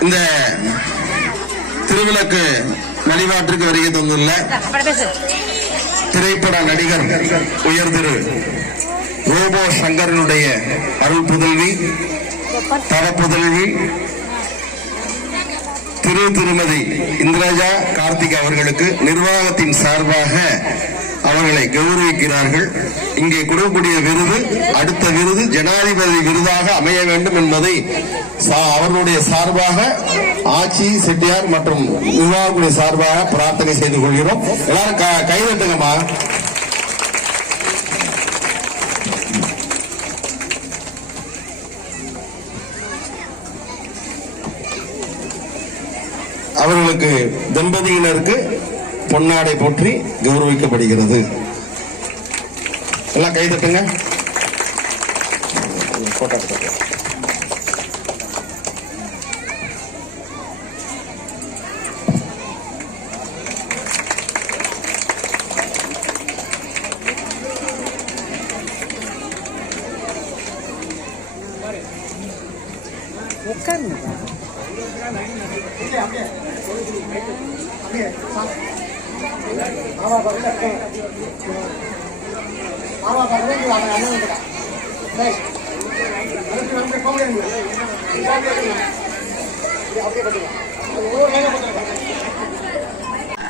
இந்த திருவிளக்கு வழிபாட்டிற்கு வருகை தந்துள்ள திரைப்பட நடிகர் உயர் திரு ரோபோ சங்கரனுடைய அருள் புதல்வி தவப்புதல்வி திரு திருமதி இந்திராஜா கார்த்திக் அவர்களுக்கு நிர்வாகத்தின் சார்பாக அவர்களை கௌரவிக்கிறார்கள். இங்கே கொடுக்கக்கூடிய விருது அடுத்த விருது ஜனாதிபதி விருதாக அமைய வேண்டும் என்பதை சா- அவர்களுடைய சார்பாக ஆட்சி செட்டியார் மற்றும் நிர்வாகக்கூடிய சார்பாக பிரார்த்தனை செய்து கொள்கிறோம். எல்லாரும் கைதட்டுங்கம்மா. அவர்களுக்கு தம்பதியினருக்கு பொன்னாடை போற்றி கௌரவிக்கப்படுகிறது. எல்லாம் கைதட்டுங்க. போட்டோ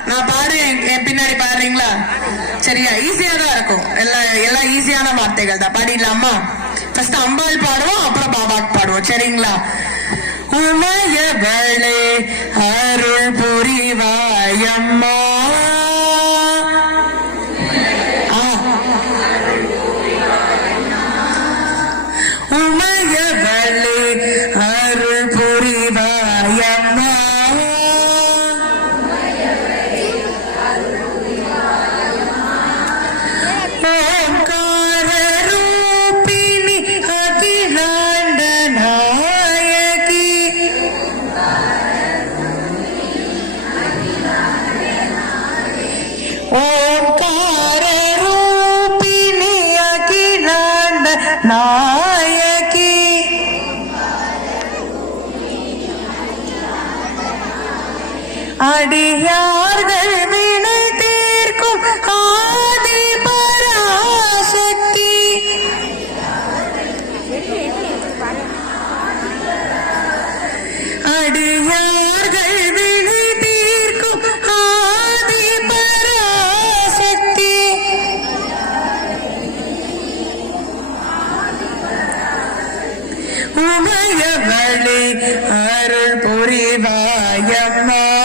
நான் பாடுறேன் என் என் பின்னாடி பாடுறீங்களா? சரியா? ஈஸியா தான் இருக்கும். எல்லாம் எல்லாம் ஈஸியான வார்த்தைகள் தான். பாடிடலாமா? ஃபர்ஸ்ட் அம்பாள் பாடுவோம் அப்புறம் பாபாக்கு பாடுவோம். சரிங்களா? உமையவளே அருள் புரிவாயம்மா அருள் புரிவாயம்மா.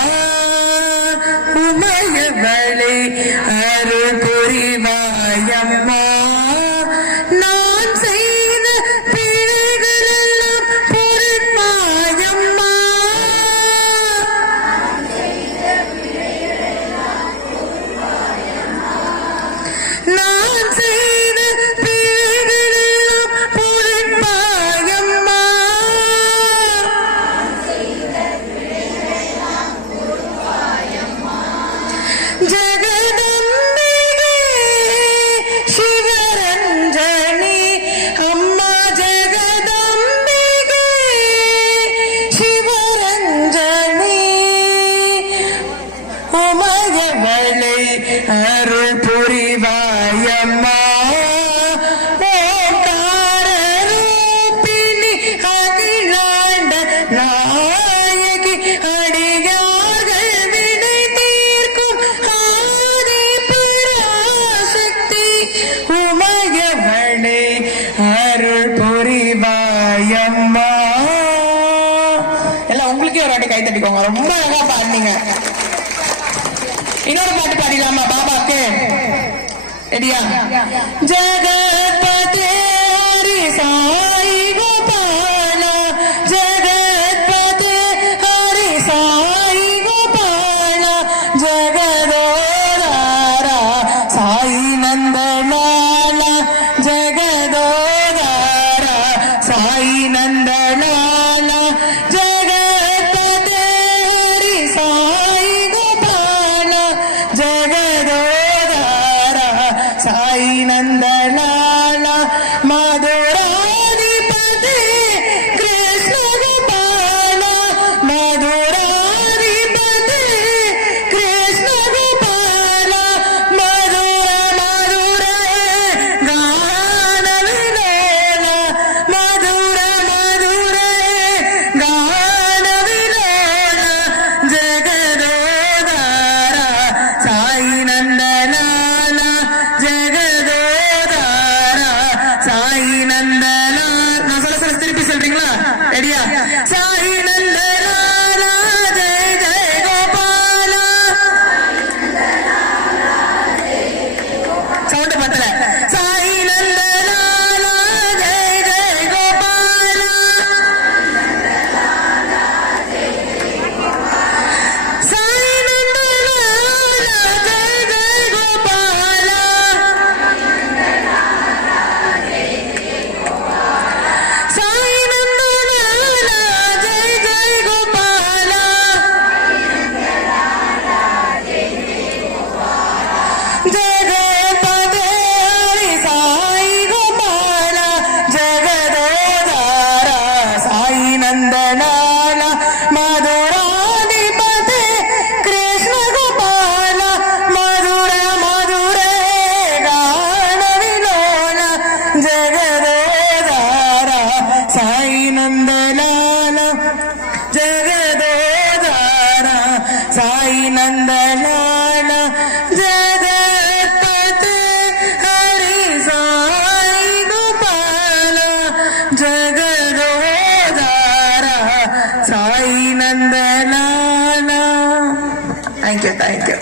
தேங்க்யூ தேங்க்யூ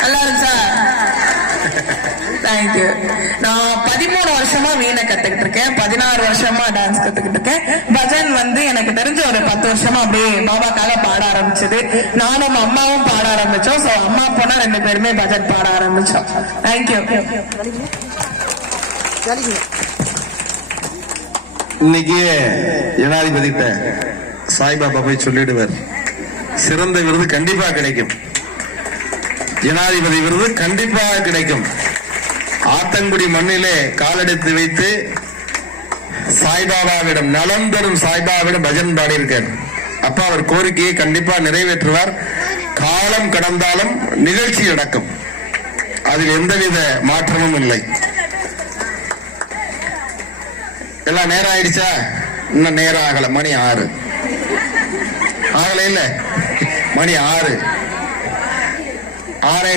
நல்லா இருந்துச்சா தேங்க்யூ நான் பதிமூணு வருஷமா வீணை கத்துக்கிட்டு இருக்கேன். பதினாறு வருஷமா டான்ஸ் கத்துக்கிட்டு இருக்கேன். பஜன் வந்து எனக்கு தெரிஞ்ச ஒரு பத்து வருஷமா அப்படியே பாபாக்காக பாட ஆரம்பிச்சது. நானும் அம்மாவும் பாட ஆரம்பிச்சோம். சோ அம்மா போனா ரெண்டு பேருமே பஜன் பாட ஆரம்பிச்சோம். தேங்க்யூ இன்னைக்கு ஜனாதிபதி சாய்பாபா போய் சொல்லிடுவார். சிறந்த விருது கண்டிப்பா கிடைக்கும். ஜனாதிபதி விருது கண்டிப்பா கிடைக்கும். ஆத்தங்குடி மண்ணிலே காலெடுத்து வைத்து சாய்பாபாவிடம் நலம் தரும் சாய்பாபாவிடம் பஜன் பாடியிருக்கார். அப்ப அவர் கோரிக்கையை கண்டிப்பா நிறைவேற்றுவார். காலம் கடந்தாலும் நிகழ்ச்சி நடக்கும். அதில் எந்தவித மாற்றமும் இல்லை. எல்லாம் நேரம் ஆயிடுச்சா இன்னும் நேரம் ஆகல. மணி ஆறு. ஆகல இல்ல? மணி ஆறு. ஆறே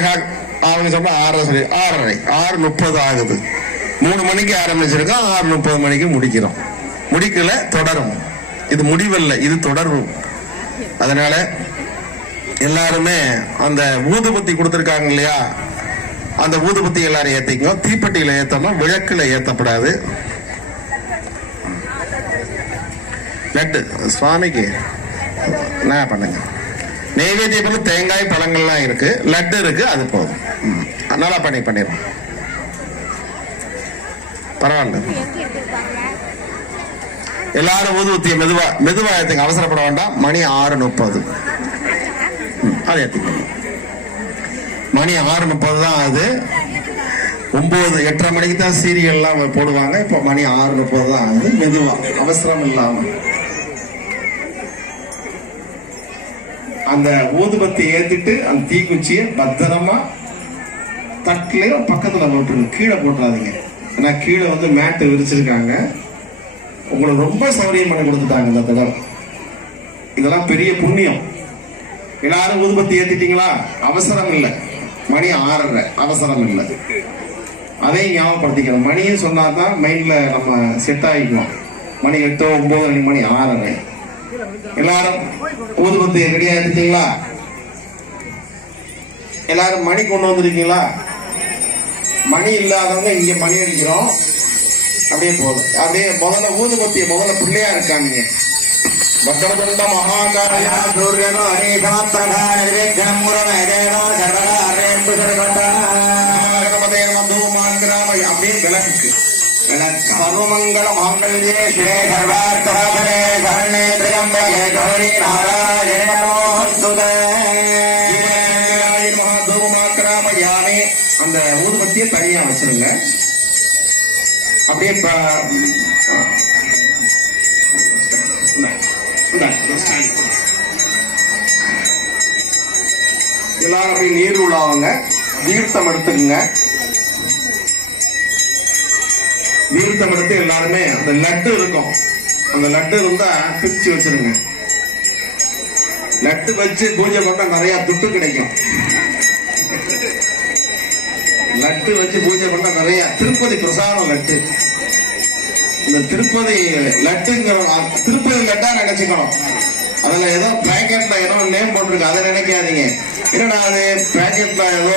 அவங்க சொன்னா ஆறரை சொல்லி ஆறரை. ஆறு முப்பது ஆகுது. மூணு மணிக்கு ஆரம்பிச்சிருக்கோம் ஆறு முப்பது மணிக்கு முடிக்கிறோம். முடிக்கல தொடரும். இது முடிவல்ல இது தொடரும். அதனால எல்லாருமே அந்த ஊதுபத்தி கொடுத்துருக்காங்க இல்லையா? அந்த ஊதுபத்தி எல்லாரும் ஏத்திக்கோ தீப்பெட்டியில ஏத்தணும் விளக்குல ஏத்தப்படாது. லட்டு சுவாமிக்கு என்ன பண்ணுங்க? நெய்வேத்தியத்தில் தேங்காய் பழங்கள்லாம் இருக்கு. லட்டு இருக்கு அது போதும். நல்லா பண்ணி பண்ணிடுறோம் பரவாயில்ல. எல்லாரும் ஊதுவத்திய மெதுவா மெதுவா ஏத்துங்க. அவசரப்பட வேண்டாம். மணி ஆறு முப்பது. அதை ஏத்திக்கணும் மணி ஆறு முப்பது தான் அது. ஒன்பது எட்டரை மணிக்கு தான் சீரியல்லாம் போடுவாங்க. இப்போ மணி ஆறு முப்பது தான் ஆகுது மெதுவா. அவசரம் இல்லாமல் அந்த ஊதுபத்தி ஏத்திட்டு அந்த தீக்குச்சியை பத்திரமா தட்டுல பக்கத்துல போட்டுருங்க. கீழே போட்டுறாதீங்க. ஏன்னா கீழே வந்து மேட்டு விரிச்சிருக்காங்க. உங்களுக்கு ரொம்ப சௌகரியம் பண்ணி கொடுத்துட்டாங்க இந்த தடவை இதெல்லாம் பெரிய புண்ணியம். எல்லாரும் ஊதுபத்தி ஏத்திட்டீங்களா? அவசரம் இல்லை. மணி ஆறரை. அவசரம் இல்லை. அதையும் ஞாபகப்படுத்திக்கணும். மணியும் சொன்னா தான் மைண்ட்ல நம்ம செட் ஆகிக்குவோம் மணி எட்டோ ஒன்பது மணி மணி ஆறரை. எல்லாரும் ஊதுபத்தி ரெடியா எடுத்துட்டீங்களா எல்லாரும் மணி கொண்டு வந்திருக்கீங்களா? மணி இல்லாதவங்க இங்க மணி அடிக்கிறோம். அப்படியே போதும். அப்படியே முதல்ல ஊதுபத்திய முதல்ல பிள்ளையா இருக்காங்க வக்கரதுண்ட மகாகாரியா சூரியனோ அப்படியே விளக்கு. சர்வமங்கல மாங்கல்யே ஸ்ரீ சர்வார்த்தராபரே சரண்யே திரியம்பகே கௌரி நாராயண நமோஸ்துதே மகாதூமாக்கிராமயாமே அந்த ஊதுபத்தியை தனியா வச்சிருங்க. அப்படியே எல்லாரும் அப்படியே நீர் உள்ளாவங்க தீர்த்தம் எடுத்துக்குங்க. தீர்த்தம் எடுத்து எல்லாருமே அந்த லட்டு இருக்கும். அந்த லட்டு இருந்தா பிரிச்சு வச்சிருங்க. லட்டு வச்சு பூஜை பண்ணா நிறைய துட்டு கிடைக்கும். லட்டு வச்சு பூஜை பண்ணால் நிறைய திருப்பதி பிரசாதம் லட்டு. இந்த திருப்பதி லட்டுங்கிற திருப்பதி லட்டா நினைச்சுக்கணும். அதுல ஏதோ பேக்கெட்ல ஏதோ நேம் போட்டிருக்கு அதை நினைக்காதீங்க. என்னடா அது? பேக்கெட்ல ஏதோ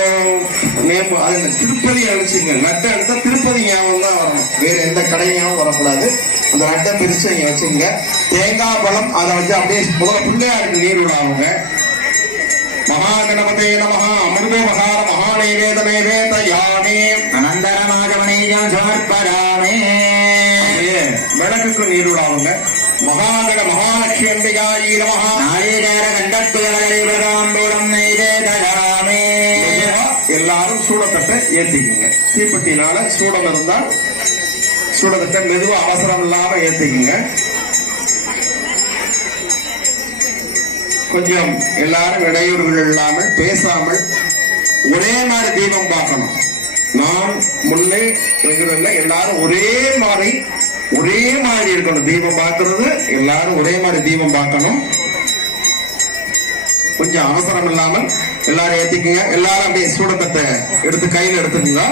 நேம் அது திருப்பதி அழிச்சுங்க. லட்டு எடுத்தா திருப்பதி ஞாபகம் தான் வரணும். வேற எந்த கடையும் வரக்கூடாது. அந்த ரெண்டை பிரிச்சு நீங்க வச்சுங்க. தேங்காய் பழம் அதை வச்சு அப்படியே முதல்ல பிள்ளையாருக்கு நீர் விடாவுங்க மகாகணபதே நமஹ அமிர்தோபகார மகாநைவேத நைவேத யானே. அனந்தரமாகமனீயம் சமர்ப்பயாமே அப்படியே விளக்குக்கு நீர் விடாவுங்க மகாகண மகாலட்சுமி அம்பிகாயி நமஹ நாளிகேர கண்டத்துயரம் நெய்தே தயாமே எல்லாரும் சூடத்தட்டை ஏத்திக்குங்க. தீப்பெட்டினால சூடம் இருந்தால் சூடகத்தை மெதுவா அவசரம் இல்லாம ஏத்திக்குங்க. கொஞ்சம் எல்லாரும் இடையூறுகள் இல்லாமல் பேசாமல் ஒரே மாதிரி தீபம் பார்க்கணும். நான் முன்னே எங்கிறதுல எல்லாரும் ஒரே மாதிரி ஒரே மாதிரி இருக்கணும். தீபம் பார்க்கறது எல்லாரும் ஒரே மாதிரி தீபம் பார்க்கணும். கொஞ்சம் அவசரம் இல்லாமல் எல்லாரும் ஏத்திக்குங்க. எல்லாரும் அப்படியே சூடத்தத்தை எடுத்து கையில எடுத்துக்கங்க.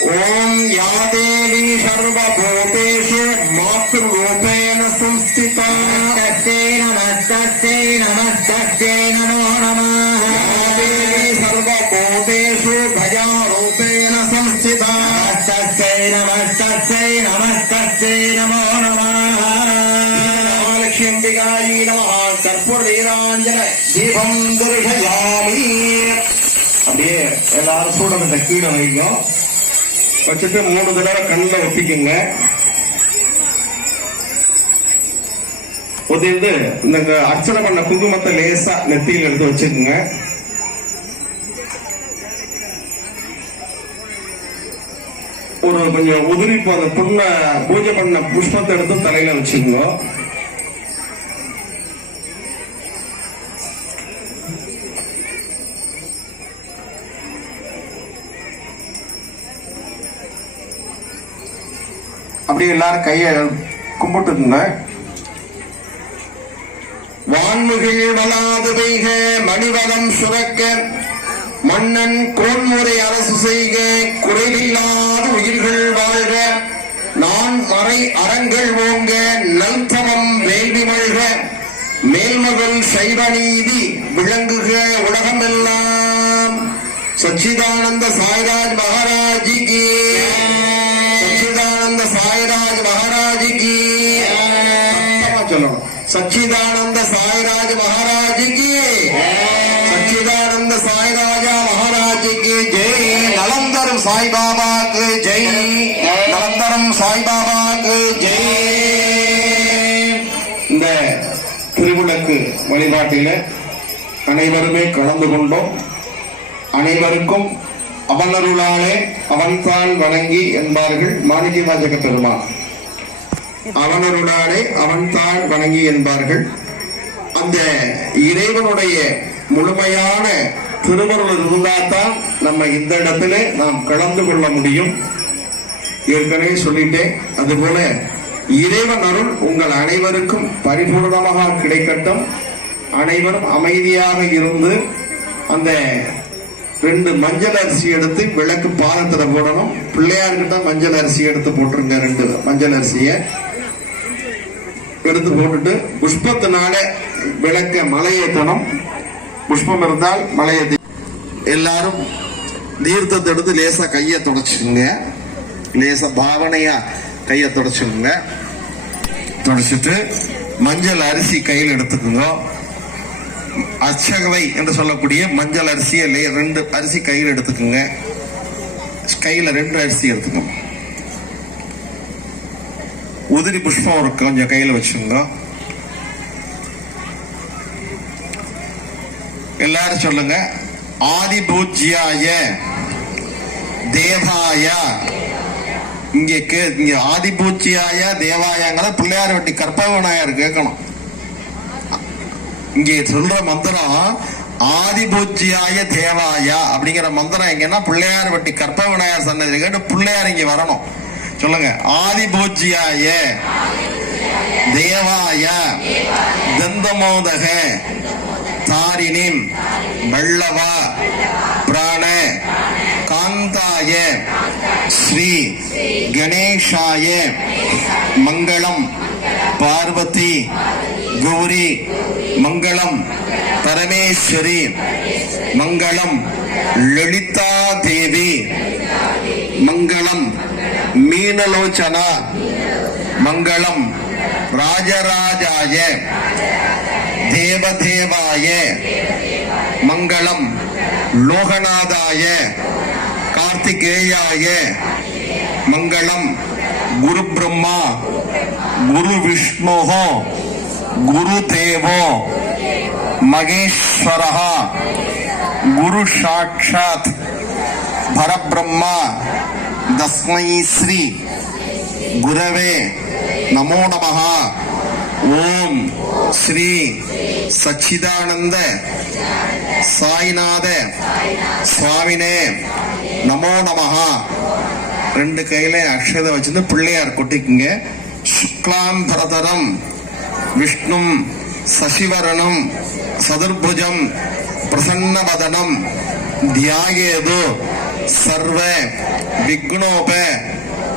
ஓம் யாதேவி சர்வபூதேஷு மாத்ரு ரூபேண சம்ஸ்திதா நமஸ்தே நமஸ்தே நமஸ்தே நமோ நமः யாதேவி சர்வபூதேஷு பயா ரூபேண சம்ஸ்திதா நமஸ்தே நமஸ்தே நமஸ்தே நமோ நமः மகாலட்சுமி அம்பிகாயி நமஹ கற்பூர நீராஞ்சன தீபம் தரிசயாமி அப்படியே எல்லாரும் சூடத்தை கீழே வைங்க. வச்சுட்டு மூணு தடவை கண்ணில் ஒத்திக்குங்க ஒத்திட்டு இந்த அர்ச்சனை பண்ண குங்குமத்தை லேசா நெத்தியில் எடுத்து வச்சுக்கோங்க. ஒரு கொஞ்சம் உதிரி புண்ண பூஜை பண்ண புஷ்பத்தை எடுத்து தலையில வச்சுக்கோங்க அப்படியே எல்லாரும் கையை கும்பிட்டுக்குங்க. வான்முகில் வளாது பெய்க மணிவதம் சுரக்க மன்னன் கோன்முறை அரசு செய்க குறைவில்லாத உயிர்கள் வாழ்க நான் மறை அறங்கள் ஓங்க நல்தவம் வேள்வி மழ்க மேல்மகள் சைவ நீதி விளங்குக உலகமெல்லாம். சச்சிதானந்த சாய்ராஜ் மகாராஜி சாய்ராஜ் மகாராஜ் கி சத்தமா சொல்லணும். சச்சிதானந்த சாய்ராஜ் மகாராஜ் கி சச்சிதானந்த சாய்ராஜா மகாராஜ் கி ஜெய். நலம் தரும் சாய்பாபாக்கு. ஜெய். நலம் தரும் சாய்பாபாக்கு. ஜெய். இந்த திருவிளக்கு வழிபாட்டில அனைவருமே கலந்து கொண்டோம். அனைவருக்கும் அவனருளாலே அவன்தான் வணங்கி என்பார்கள் மாணிக்கவாஜக பெருமான். அவனருளாலே அவன்தான் வணங்கி என்பார்கள். அந்த இறைவனுடைய முழுமையான திருவருள் இருந்தால்தான் நம்ம இந்த இடத்துல நாம் கலந்து கொள்ள முடியும். ஏற்கனவே சொல்லிட்டேன். அதுபோல இறைவன் அருள் உங்கள் அனைவருக்கும் பரிபூர்ணமாக கிடைக்கட்டும். அனைவரும் அமைதியாக இருந்து அந்த ரெண்டு மஞ்சள் அரிசி எடுத்து விளக்கு பாதத்துல போடணும். பிள்ளையார்கிட்ட மஞ்சள் அரிசி எடுத்து போட்டுருங்க ரெண்டு மஞ்சள் அரிசியை. எடுத்து போட்டுட்டு புஷ்பத்தினால விளக்க மலையேற்றணும். புஷ்பம் இருந்தால் மலையேற்றி. எல்லாரும் தீர்த்தத்தை எடுத்து லேசா கையை தொடச்சுங்க லேசா பாவனையா கையை தொடச்சுங்க தொடச்சிட்டு மஞ்சள் அரிசி கையில் எடுத்துக்கோங்க. அச்சகலை என்று சொல்லக்கூடிய மஞ்சள் அரிசியை லே- ரெண்டு அரிசி கையில் எடுத்துக்கோங்க. கையில் ரெண்டு அரிசி எடுத்துக்கோங்க உதிரி புஷ்பம் இருக்கு கொஞ்சம் கையில் வச்சுங்க எல்லாரும் சொல்லுங்க. ஆதி பூஜ்யாய தேவாயா. இங்கே கே இங்கே ஆதி பூஜ்யாய தேவாயங்கிற பிள்ளையார் வட்டி கற்பக கேட்கணும். இங்கே சொல்ற மந்திரம் ஆதி தேவாயா அப்படிங்கிற மந்திரம் எங்கன்னா பிள்ளையார் வெட்டி கற்ப விநாயகர் சன்னதி கேட்டு பிள்ளையார் இங்க வரணும். சொல்லுங்க. ஆதி தேவாய தந்தமோதக தாரிணிம் வல்லவா பிராண காந்தாய ஸ்ரீ கணேஷாய மங்களம் பார்வதி கௌரி மங்களம் பரமேஸ்வரி. மங்களம் லலிதா தேவி மங்களம் மீனலோச்சனா. மங்களம் ராஜராஜாய. தேவதேவாய. மங்களம் லோகநாதாய. கார்த்திகேயாய. மங்களம் குரு பிரம்மா குரு விஷ்ணு குரு தேவோ மகேஸ்வர குரு சாட்சாத் பரபிரம்மா. தஸ்மை ஸ்ரீ. குரவே நமோ நமஹா. ஓம் ஸ்ரீ சச்சிதானந்த சாய்நாத சுவாமினே நமோ நமஹா. ரெண்டு கையில அக்ஷதை வச்சிருந்து பிள்ளையார் கொட்டிக்குங்க. சுக்லாம் பரதரம் விஷ்ணும் சசிவரணம் சதுர்புஜம் பிரசன்னவதனம் தியாகேது சர்வ விக்னோப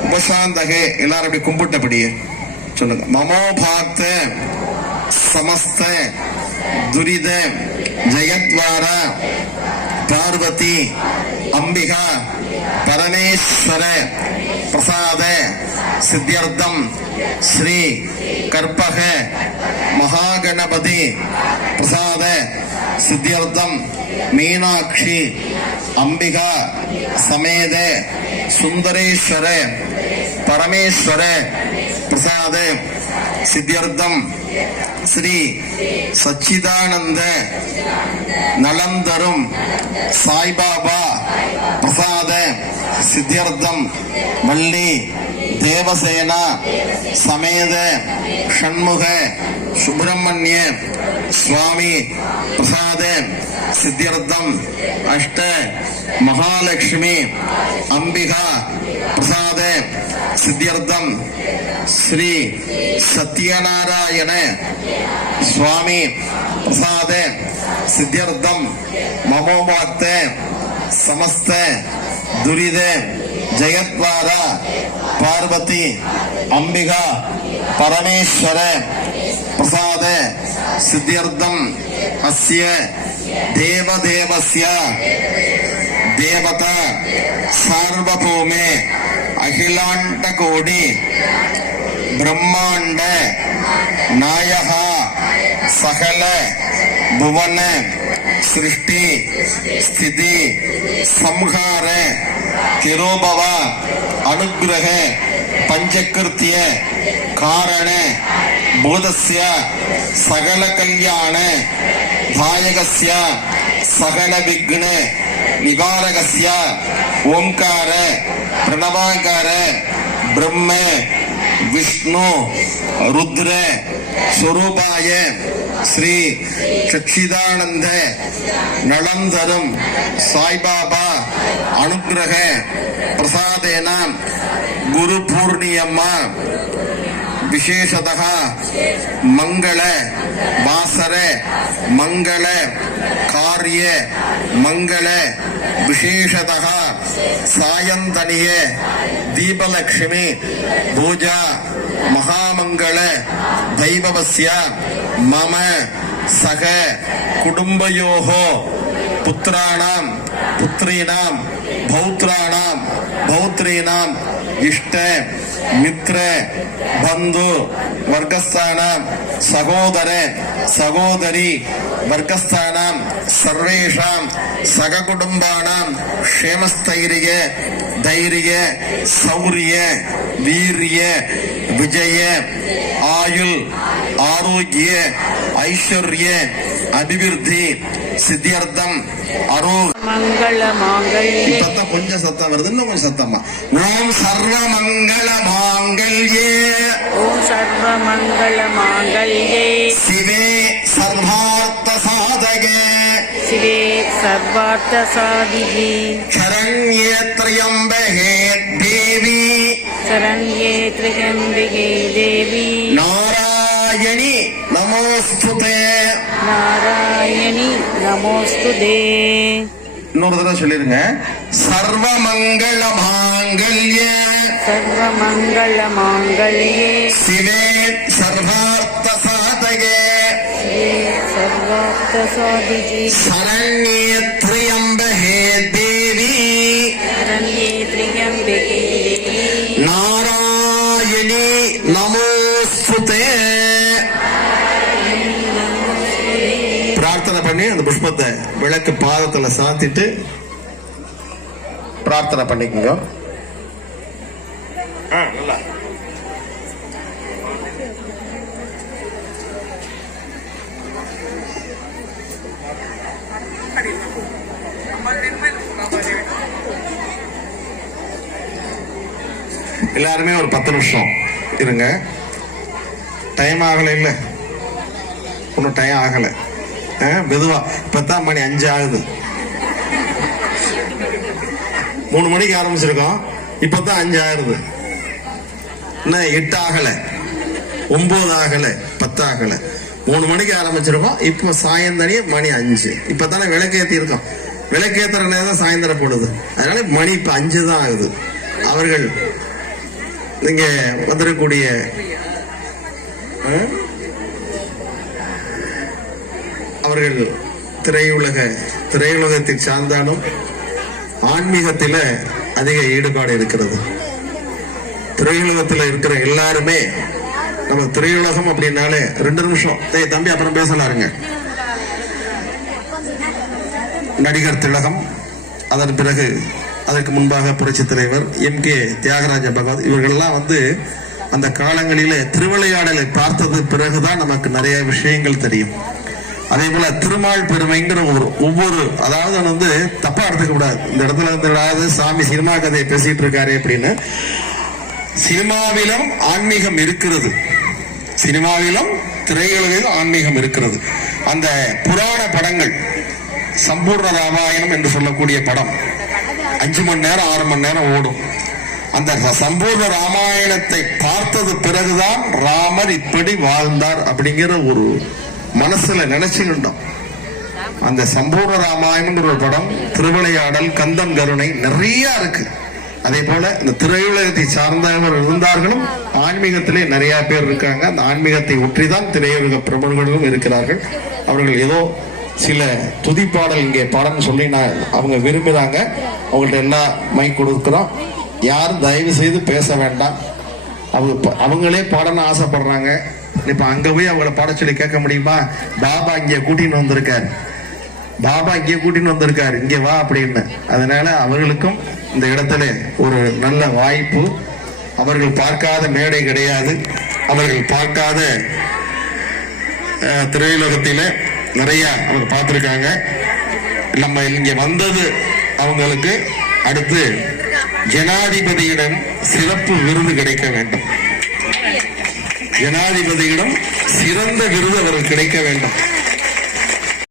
உபசாந்தகே. எல்லாரும் அப்படி கும்பிட்டபடியே சொல்லுங்க. மமோபாத்த சமஸ்த துரித ஜெயத்வார பார்வதி அம்பிகா பரமேஸ்வர பிரசாத சித்தியர்த்தம் ஸ்ரீ கற்பக மகாகணபதி பிரசாத சித்தியர்த்தம் மீனாட்சி அம்பிகா சமேத சுந்தரேஸ்வர பரமேஸ்வர பிரசாத சித்தியர்த்தம் ஸ்ரீ சச்சிதானந்த நலம் தரும் சாய்பாபா பிரசாத சித்தியர்த்தம் வள்ளி தேவசேனா சமேத ஷண்முக சுப்பிரமணிய சுவாமி பிரசாத சித்தியர்த்தம் அஷ்ட மகாலட்சுமி அம்பிகா பிரசாத சித்தியர்த்தம் ஸ்ரீ சத்யநாராயண சுவாமி. பிரசாத சித்தியர்த்தம் மமோபாத்த சமஸ்த துரித ஜெயத்வார பார்வதி அம்பிகா பரமேஸ்வர. பிரசாத சித்தியர்த்தம் அஸ்ய தேவதேவஸ்ய தேவதா சார்வபௌமே அகிலாண்ட கோடி பிரம்மாண்ட நாயக சகல புவன சிருஷ்டி ஸ்திதி சம்ஹார திரோபவ அனுகிரக பஞ்சகிருத்திய காரண பூதஸ்ய சகல கல்யாண தாயகஸ்ய சகல விக்ன நிவாரகசிய ஓம்கார பிரணவாகார பிரம்ம விஷ்ணு ருத்ர சுரூபாய ஸ்ரீ சச்சிதானந்த நலம் தரும் சாய்பாபா அனுகிரக பிரசாதேன குரு பூர்ணியம்மா ವಿಶೇಷತಃ ಮಂಗಳ ವಾಸರ ಮಂಗಳ ಕಾರ್ಯ ಮಂಗಳ ವಿಶೇಷತಃ ಸಾಯಂತನಿಯ ದೀಪಲಕ್ಷ್ಮಿ ಪೂಜಾ ಮಹಾಮಂಗಳ ದೈವವಸ್ಯ ಮಮ ಸಹ ಕುಟುಂಬಯೋ ಪುತ್ರಾಣಾಂ ಪುತ್ರೀಣಾಂ ಪೌತ್ರಾಣಾಂ ಪೌತ್ರೀಣಾಂ ಇಷ್ಟ ಮಿತ್ರೆ ಬಂಧು ವರ್ಗಸ್ಥಾನ ಸಹೋದರೆ ಸಹೋದರಿ ವರ್ಗಸ್ಥಾನ ಸರ್ವೇಷಾಂ ಸಹಕುಟುಂಬಾಣ ಕ್ಷೇಮಸ್ಥೈರ್ಯ ಧೈರ್ಯ ಸೌರ್ಯ ವೀರ್ಯ ವಿಜಯ ಆಯುಲ್ ಆರೋಗ್ಯ ಐಶ್ವರ್ಯ அபிவிருத்தி சித்தியர்த்தம் அரோ மங்கள மாங்கல்யே இப்பதான் கொஞ்சம் சத்தம் வருது இன்னும் கொஞ்சம் சத்தமா? ஓம் சர்வ மங்கள மாங்கல்யே ஓம் சர்வ மங்கள மாங்கல்யே சிவே சர்வார்த்த சாதகே. சிவே சர்வார்த்த சாதிகி. சரண்யே திரியம்பகே தேவி. சரண்யே திரியம்பிகே தேவி. நாராயணி நாராயணி நமோஸ்துதே நாராயணி நமோஸ்துதே இன்னொரு தடவை சொல்லிருங்க சர்வ மங்கள மாங்கல்ய சர்வ மங்கள மாங்கல்ய சிவே சர்வார்த்த சாதகே சர்வார்த்த சாதிகி சரண்யத் புஷ்பத்தை விளக்கு பாதத்துல சாத்திட்டு பிரார்த்தனை பண்ணிக்கோங்க. நல்லா. எல்லாருமே ஒரு பத்து நிமிஷம் இருங்க. டைம் ஆகலை இல்ல. ஒன்றும் டைம் ஆகல. மெதுவா. இப்பதான் மணி அஞ்சு ஆகுது. மூணு மணிக்கு ஆரம்பிச்சிருக்கோம். இப்பதான் அஞ்சு ஆகுது. என்ன எட்டு ஆகல. ஒன்பது ஆகல. பத்து ஆகல. மூணு மணிக்கு ஆரம்பிச்சிருக்கோம். இப்போ சாயந்தரம் மணி அஞ்சு. இப்பதானே விளக்கேத்தி இருக்கோம் விளக்கேத்துற நேரம் சாயந்தரம் போடுது. அதனால மணி இப்ப அஞ்சு தான் ஆகுது. அவர்கள் நீங்க வந்துடக்கூடிய அவர்கள் திரையுலக திரையுலகத்தை சார்ந்தாலும் ஆன்மீகத்தில அதிக ஈடுபாடு இருக்கிறது. திரையுலகத்துல இருக்கிற எல்லாருமே நம்ம திரையுலகம் அப்படின்னாலே ரெண்டு நிமிஷம். டேய் தம்பி அப்புறம் பேசலாருங்க நடிகர் திலகம் அதன் பிறகு அதற்கு முன்பாக புரட்சி தலைவர் எம். கே. தியாகராஜ பகவத் இவர்கள்லாம் வந்து அந்த காலங்களிலே திருவிளையாடலை பார்த்தது பிறகுதான் நமக்கு நிறைய விஷயங்கள் தெரியும். அதே போல திருமால் பெருமைங்கிற ஒரு ஒவ்வொரு அதாவது வந்து தப்பா எடுத்துக்க கூடாது. இந்த இடத்துல இருந்து ஏதாவது சாமி சினிமா கதையை பேசிட்டு இருக்காரு அப்படின்னு. சினிமாவிலும் ஆன்மீகம் இருக்கிறது. சினிமாவிலும் திரையுலகில் ஆன்மீகம் இருக்கிறது. அந்த புராண படங்கள் சம்பூர்ண ராமாயணம் என்று சொல்லக்கூடிய படம் அஞ்சு மணி நேரம் ஆறு மணி நேரம் ஓடும். அந்த சம்பூர்ண ராமாயணத்தை பார்த்தது பிறகுதான் ராமர் இப்படி வாழ்ந்தார் அப்படிங்கிற ஒரு மனசுல நினைச்சுக்கிட்டோம் அந்த சம்பூர்ண ராமாயணம்ங்கிற ஒரு படம் திருவிளையாடல் கந்தன் கருணை நிறைய இருக்கு. அதே போல இந்த திரையுலகத்தை சார்ந்தவர் இருந்தார்களும் ஆன்மீகத்திலே நிறைய பேர் இருக்காங்க. அந்த ஆன்மீகத்தை ஒற்றிதான் திரையுலக பிரபலங்களும் இருக்கிறார்கள். அவர்கள் ஏதோ சில துதிப்பாடல் இங்கே பாடன்னு சொல்லி நான் அவங்க விரும்புகிறாங்க அவங்கள்ட்ட எல்லா மைக் கொடுக்குறோம். யாரும் தயவு செய்து பேச வேண்டாம். அவங்க ப- அவங்களே பாடணும்னு ஆசைப்படுறாங்க. இப்ப அங்க போய் அவங்கள பாட சொல்லி கேட்க முடியுமா? பாபா இங்க கூட்டின்னு வந்திருக்காரு. பாபா இங்கே கூட்டின்னு வந்திருக்காரு. இங்கே வா அப்படின்னு. அதனால அவர்களுக்கும் இந்த இடத்துல ஒரு நல்ல வாய்ப்பு. அவர்கள் பார்க்காத மேடை கிடையாது. அவர்கள் பார்க்காத அஹ், திரையுலகத்தில நிறைய அவங்க பார்த்திருக்காங்க. நம்ம இங்க வந்தது அவங்களுக்கு அடுத்து ஜனாதிபதியிடம் சிறப்பு விருது கிடைக்க வேண்டும். ஜனாதிபதியிடம் சிறந்த விருது அவருக்கு கிடைக்க வேண்டும்.